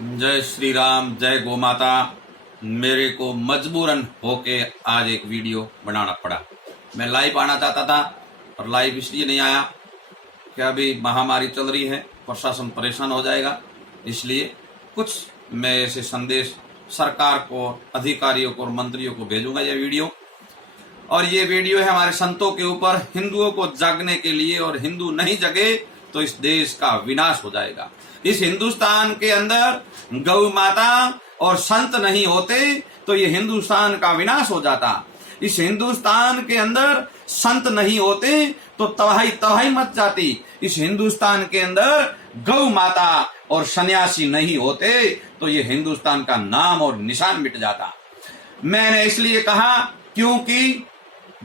जय श्री राम, जय गौ माता। मेरे को मजबूरन होके आज एक वीडियो बनाना पड़ा। मैं लाइव आना चाहता था और लाइव इसलिए नहीं आया कि अभी महामारी चल रही है, प्रशासन परेशान हो जाएगा। इसलिए कुछ मैं ऐसे संदेश सरकार को, अधिकारियों को और मंत्रियों को भेजूंगा ये वीडियो। और ये वीडियो है हमारे संतों के ऊपर, हिंदुओं को जागने के लिए। और हिंदू नहीं जगे तो इस देश का विनाश हो जाएगा। इस हिंदुस्तान के अंदर गौ माता और संत नहीं होते तो ये हिंदुस्तान का विनाश हो जाता। इस हिंदुस्तान के अंदर संत नहीं होते तो तबाही तबाही मच जाती। इस हिंदुस्तान के अंदर गौ माता और सन्यासी नहीं होते तो ये हिंदुस्तान का नाम और निशान मिट जाता। मैंने इसलिए कहा क्योंकि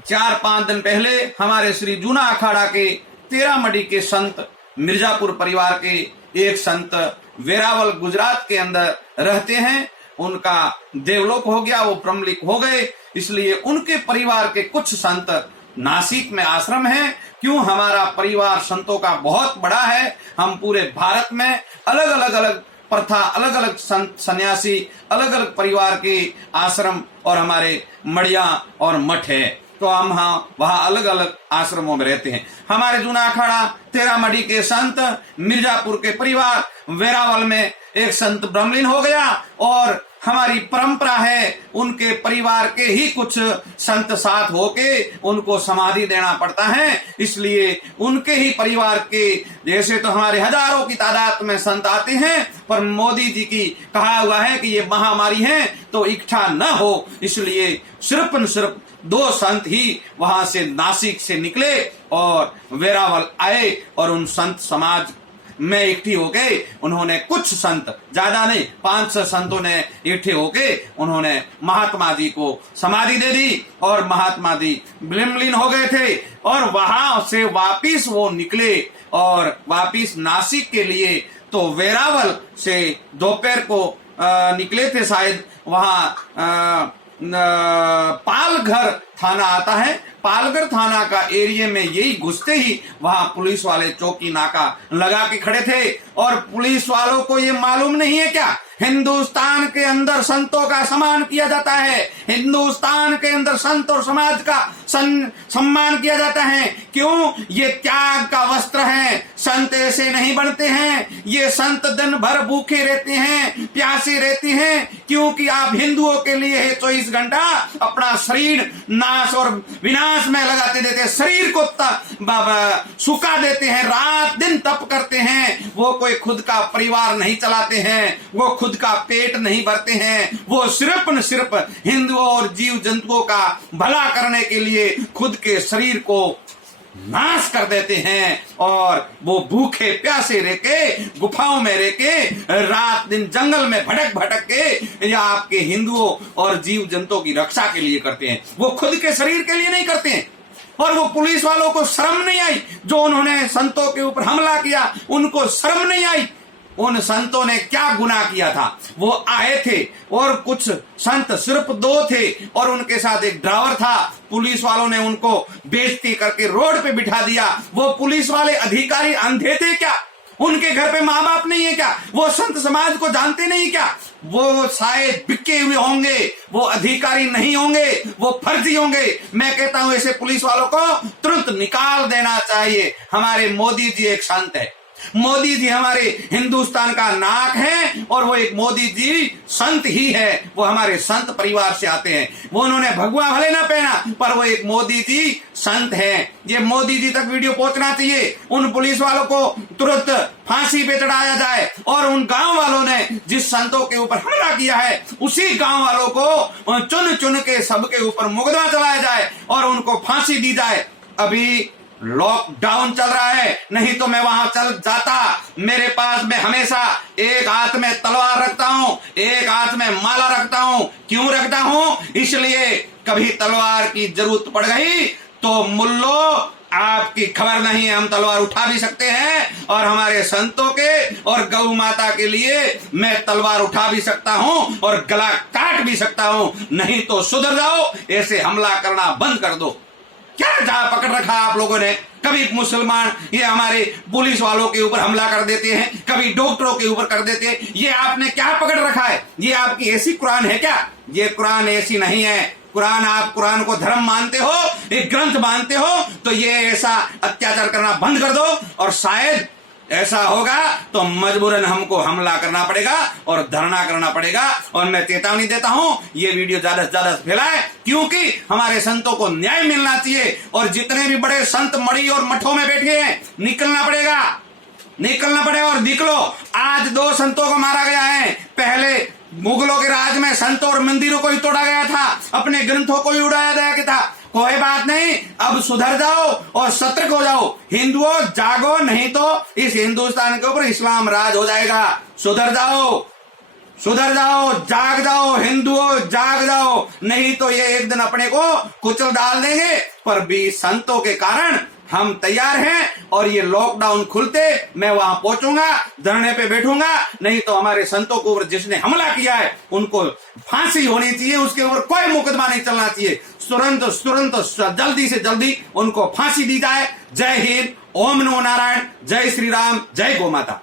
4-5 दिन पहले हमारे श्री जूना अखाड़ा के 13 मडी के संत, मिर्जापुर परिवार के एक संत वेरावल गुजरात के अंदर रहते हैं, उनका देवलोक हो गया, वो ब्रह्मलीक हो गए। इसलिए उनके परिवार के कुछ संत नासिक में आश्रम है। क्यों? हमारा परिवार संतों का बहुत बड़ा है। हम पूरे भारत में अलग अलग प्रथा, अलग अलग संत सन्यासी, अलग अलग परिवार के आश्रम और हमारे मड़िया और मठ है। तो हम वहां अलग अलग आश्रमों में रहते हैं। हमारे जूना अखाड़ा 13 मडी के संत, मिर्जापुर के परिवार, वेरावल में एक संत ब्रह्मलीन हो गया। और हमारी परंपरा है उनके परिवार के ही कुछ संत साथ होके उनको समाधि देना पड़ता है। इसलिए उनके ही परिवार के जैसे तो हमारे हजारों की तादाद में संत आते हैं, पर मोदी जी की कहा हुआ है कि ये महामारी है तो इकट्ठा न हो। इसलिए सिर्फ 2 संत ही वहां से नासिक से निकले और वेरावल आए और उन संत समाज में इकट्ठी हो गए। उन्होंने कुछ संत, ज्यादा नहीं, 500 संतों ने इकट्ठे होके उन्होंने महात्मा जी को समाधि दे दी और महात्मा जी ब्रह्मलीन हो गए थे। और वहां से वापिस वो निकले और वापिस नासिक के लिए। तो वेरावल से दोपहर को निकले थे शायद। वहां पालघर थाना आता है, पालघर थाना का एरिया में यही घुसते ही वहां पुलिस वाले चौकी नाका लगा के खड़े थे। और पुलिस वालों को ये मालूम नहीं है क्या हिंदुस्तान के अंदर संतों का सम्मान किया जाता है, हिंदुस्तान के अंदर संत और समाज का सम्मान किया जाता है। क्यों? ये त्याग का वस्त्र है। संत ऐसे नहीं बनते हैं। ये संत दिन भर भूखे रहते हैं, प्यासे रहते हैं, क्योंकि आप हिंदुओं के लिए 24 घंटा अपना शरीर नाश और विनाश में लगाते देते, शरीर को सुखा देते हैं, रात दिन तप करते हैं। वो कोई खुद का परिवार नहीं चलाते हैं, वो खुद का पेट नहीं भरते हैं। वो सिर्फ न सिर्फ हिंदुओं और जीव जंतुओं का भला करने के लिए खुद के शरीर को नाश कर देते हैं। और वो भूखे प्यासे रह के, गुफाओं में रह के, रात दिन जंगल में भटक के या आपके हिंदुओं और जीव जंतुओं की रक्षा के लिए करते हैं। वो खुद के शरीर के लिए नहीं करते हैं। और वो पुलिस वालों को शर्म नहीं आई जो उन्होंने संतों के ऊपर हमला किया, उनको शर्म नहीं आई। उन संतों ने क्या गुनाह किया था? वो आए थे और कुछ संत, सिर्फ 2 थे और उनके साथ एक ड्राइवर था। पुलिस वालों ने उनको बेइज्जती करके रोड पे बिठा दिया। वो पुलिस वाले अधिकारी अंधे थे क्या? उनके घर पे माँ बाप नहीं है क्या? वो संत समाज को जानते नहीं क्या? वो शायद बिके हुए होंगे, वो अधिकारी नहीं होंगे, वो फर्जी होंगे। मैं कहता हूं ऐसे पुलिस वालों को तुरंत निकाल देना चाहिए। हमारे मोदी जी एक संत है, मोदी जी हमारे हिंदुस्तान का नाक है और वो एक मोदी जी संत ही है। वो हमारे संत परिवार से आते हैं। वो उन्होंने भगवा भले ना पहना, पर वो एक मोदी जी संत है। ये मोदी जी तक वीडियो पहुंचना चाहिए। उन पुलिस वालों को तुरंत फांसी पे चढ़ाया जाए और उन गांव वालों ने जिस संतों के ऊपर हमला किया है उसी गांव वालों को चुन चुन के सबके ऊपर मुकदमा चलाया जाए और उनको फांसी दी जाए। अभी लॉकडाउन चल रहा है, नहीं तो मैं वहां चल जाता। मेरे पास में हमेशा एक हाथ में तलवार रखता हूं, एक हाथ में माला रखता हूं। क्यों रखता हूं? इसलिए कभी तलवार की जरूरत पड़ गई तो मुल्लो आपकी खबर नहीं है, हम तलवार उठा भी सकते हैं। और हमारे संतों के और गौ माता के लिए मैं तलवार उठा भी सकता हूं और गला काट भी सकता हूं। नहीं तो सुधर जाओ, ऐसे हमला करना बंद कर दो। क्या जहां पकड़ रखा आप लोगों ने? कभी मुसलमान ये हमारे पुलिस वालों के ऊपर हमला कर देते हैं, कभी डॉक्टरों के ऊपर कर देते हैं। ये आपने क्या पकड़ रखा है? ये आपकी ऐसी कुरान है क्या? ये कुरान ऐसी नहीं है। कुरान, आप कुरान को धर्म मानते हो, एक ग्रंथ मानते हो, तो ये ऐसा अत्याचार करना बंद कर दो। और शायद ऐसा होगा तो मजबूरन हमको हमला करना पड़ेगा और धरना करना पड़ेगा। और मैं चेतावनी देता हूं, ये वीडियो ज्यादा से ज्यादा फैलाए, क्योंकि हमारे संतों को न्याय मिलना चाहिए। और जितने भी बड़े संत मड़ी और मठों में बैठे हैं, निकलना पड़ेगा और निकलो। आज 2 संतों को मारा गया है। पहले मुगलों के राज में संतों और मंदिरों को ही तोड़ा गया था, अपने ग्रंथों को ही उड़ाया गया था। कोई बात नहीं, अब सुधर जाओ और सतर्क हो जाओ। हिंदुओं जागो, नहीं तो इस हिंदुस्तान के ऊपर इस्लाम राज हो जाएगा। सुधर जाओ, जाग जाओ हिंदुओं, जाग जाओ, नहीं तो ये एक दिन अपने को कुचल डाल देंगे। पर भी संतों के कारण हम तैयार हैं, और ये लॉकडाउन खुलते मैं वहां पहुंचूंगा, धरने पे बैठूंगा। नहीं तो हमारे संतों के ऊपर जिसने हमला किया है उनको फांसी होनी चाहिए, उसके ऊपर कोई मुकदमा नहीं चलना चाहिए। तुरंत जल्दी से जल्दी उनको फांसी दी जाए। जय हिंद, ओम नमो नारायण, जय श्री राम, जय गौ माता।